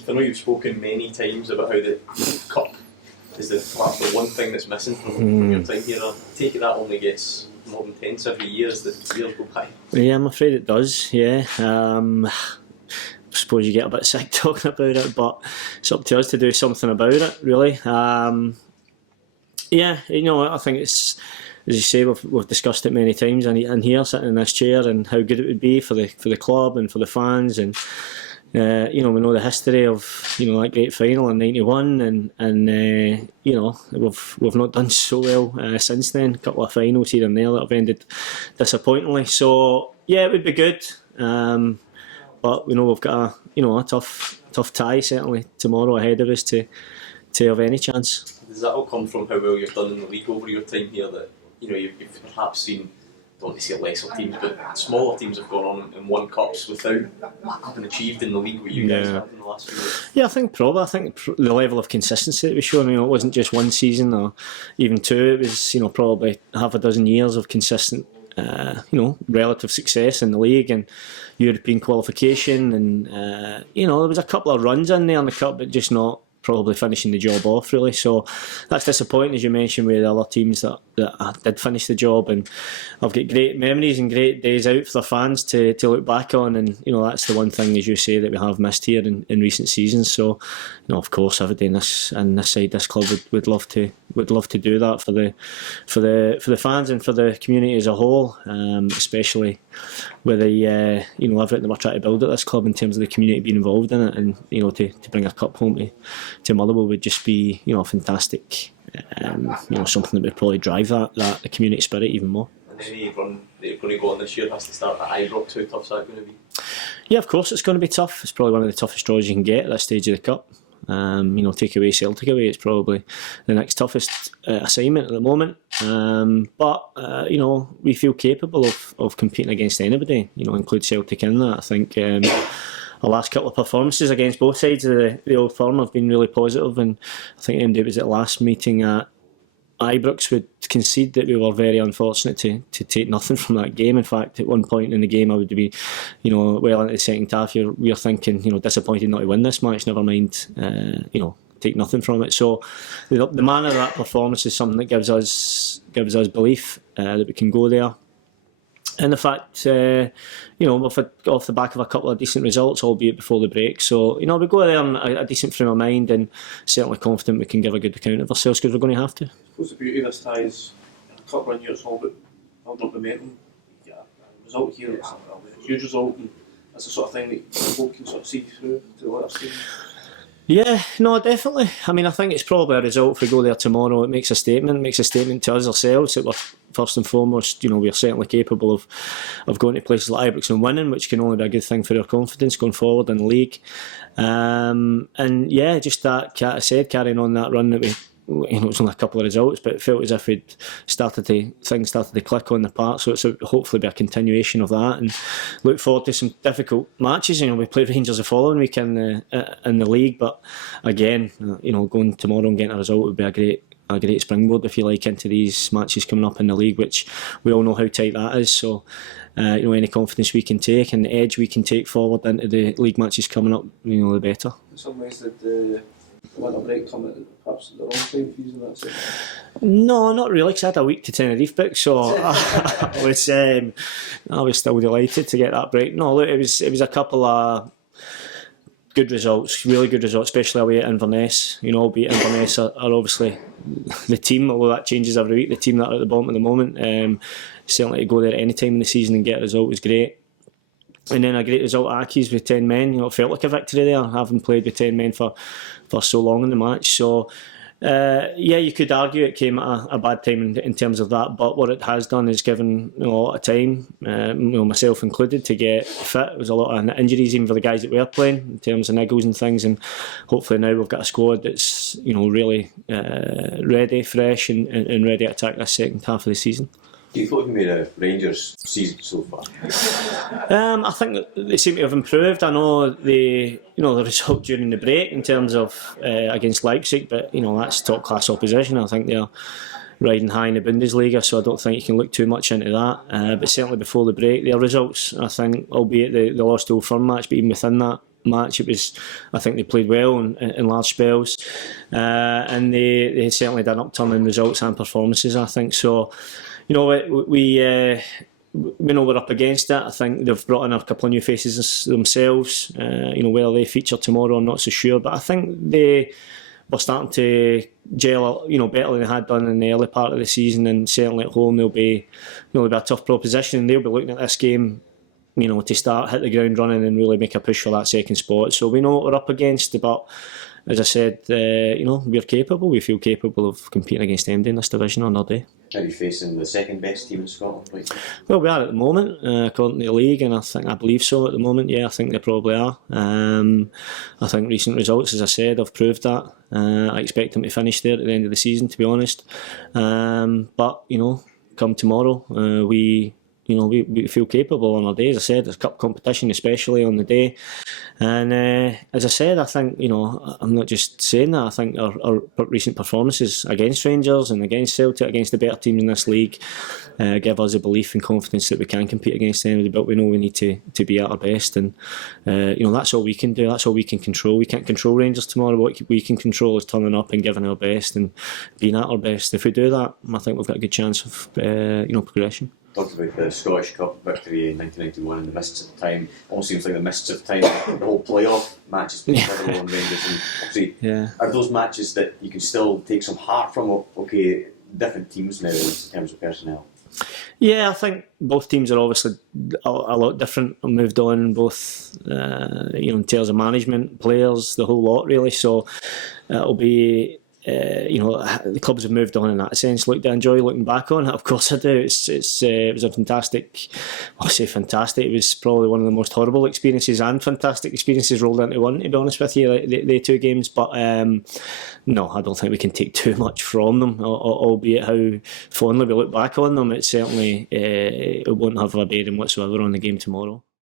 Keith, I know you've spoken many times about how the cup is perhaps the one thing that's missing from your time here. I take it that only gets more intense every year as the years go by. Yeah, I'm afraid it does, yeah. I suppose you get a bit sick talking about it, but it's up to us to do something about it, really. Yeah, I think it's, as you say, we've discussed it many times, and here sitting in this chair, and how good it would be for the club and for the fans, and we know the history of that great final in '91, and we've not done so well since then. A couple of finals here and there that have ended disappointingly. So yeah, it would be good, but we know we've got a tough tie certainly tomorrow ahead of us to have any chance. Does that all come from how well you've done in the league over your time here? That you've perhaps seen, don't want to say lesser teams, but smaller teams have gone on and won cups without having achieved in the league what you guys have in the last few years. Yeah, I think the level of consistency that we showed. It wasn't just one season or even two. It was probably half a dozen years of consistent relative success in the league and European qualification, and there was a couple of runs in there in the cup, but just not probably finishing the job off, really. So that's disappointing, as you mentioned, with the other teams that did finish the job, and I've got great memories and great days out for the fans to look back on, and that's the one thing, as you say, that we have missed here in recent seasons. So of course everybody in this side, this club would love to do that for the fans and for the community as a whole, especially with the everything that we're trying to build at this club in terms of the community being involved in it, and to bring a cup home to Motherwell would just be fantastic. Something that would probably drive the community spirit even more. And any run that you're going to go on this year has to start at Ibrox. How tough is that going to be? Yeah, of course it's going to be tough. It's probably one of the toughest draws you can get at this stage of the cup. Take away Celtic away, it's probably the next toughest assignment at the moment. But we feel capable of competing against anybody. Include Celtic in that. I think our last couple of performances against both sides of the Old Firm have been really positive, and I think it was at the last meeting at Ibrox would concede that we were very unfortunate to take nothing from that game. In fact, at one point in the game, I would be, well into the second half, we're thinking, disappointed not to win this match. Never mind, take nothing from it. So the manner of that performance is something that gives us belief that we can go there. And the fact, off the back of a couple of decent results, albeit before the break. So, we go there on a decent frame of mind, and certainly confident we can give a good account of ourselves, because we're going to have to. I suppose the beauty of this tie is in a cup run here, it's all about building up momentum. You get a result here, it's a huge result, and that's the sort of thing that you hope can sort of see through to the latter stage. Yeah, no, definitely. I think it's probably a result if we go there tomorrow. It makes a statement to us ourselves that we're, first and foremost, we're certainly capable of going to places like Ibrox and winning, which can only be a good thing for our confidence going forward in the league. And yeah, just that, as I said, carrying on that run that we, it was only a couple of results, but it felt as if things started to click on the part. So it's hopefully be a continuation of that, and look forward to some difficult matches. We play Rangers the following week in the league, but again, going tomorrow and getting a result would be a great springboard, if you like, into these matches coming up in the league, which we all know how tight that is. So any confidence we can take and the edge we can take forward into the league matches coming up, the better. In some ways, did the winter break come at perhaps the wrong time for you in that sense? No, not really, because I had a week to Tenerife book, so I was still delighted to get that break. No, look, it was a couple of good results, really good results, especially away at Inverness. Albeit Inverness are obviously the team, although that changes every week, the team that are at the bottom at the moment. Certainly to go there at any time in the season and get a result was great. And then a great result at Accies with 10 men. It felt like a victory there, having played with 10 men for so long in the match. So, you could argue it came at a bad time in terms of that, but what it has done is given a lot of time, myself included, to get fit. There was a lot of injuries even for the guys that were playing in terms of niggles and things, and hopefully now we've got a squad that's really ready, fresh, and ready to attack this second half of the season. Do you thought you made a Rangers season so far? I think that they seem to have improved. I know the result during the break in terms of against Leipzig, but that's top class opposition. I think they're riding high in the Bundesliga, so I don't think you can look too much into that. But certainly before the break, their results, I think, albeit they lost the Old Firm match, but even within that, match. I think they played well in large spells, and they certainly did upturn in results and performances, I think. So, we know we're up against it. I think they've brought in a couple of new faces themselves. Whether they feature tomorrow, I'm not so sure, but I think they were starting to gel, better than they had done in the early part of the season, and certainly at home they'll be a tough proposition. They'll be looking at this game, to start, hit the ground running and really make a push for that second spot. So we know what we're up against, but as I said, we're capable. We feel capable of competing against anybody in this division on our day. Are you facing the second best team in Scotland? Right? Well, we are at the moment, according to the league, and I believe so at the moment. Yeah, I think they probably are. I think recent results, as I said, have proved that. I expect them to finish there at the end of the season, to be honest. But come tomorrow, we feel capable on our day. As I said, there's cup competition, especially on the day. And as I said, I think, I'm not just saying that, I think our recent performances against Rangers and against Celtic, against the better teams in this league, give us a belief and confidence that we can compete against anybody, but we know we need to be at our best. And, that's all we can do, that's all we can control. We can't control Rangers tomorrow. What we can control is turning up and giving our best and being at our best. If we do that, I think we've got a good chance of, progression. Talked about the Scottish Cup victory in 1991 and the mists of time. Almost seems like the mists of time, the whole playoff matches between Liverpool and Rangers. And obviously, are those matches that you can still take some heart from? Okay, different teams now in terms of personnel. Yeah, I think both teams are obviously a lot different and moved on, both in terms of management, players, the whole lot really. So it'll be. The clubs have moved on in that sense. Look, do I enjoy looking back on it? Of course I do. It was a fantastic, I say fantastic, it was probably one of the most horrible experiences and fantastic experiences rolled into one, to be honest with you, the two games. But no, I don't think we can take too much from them, albeit how fondly we look back on them. It certainly it won't have a bearing whatsoever on the game tomorrow.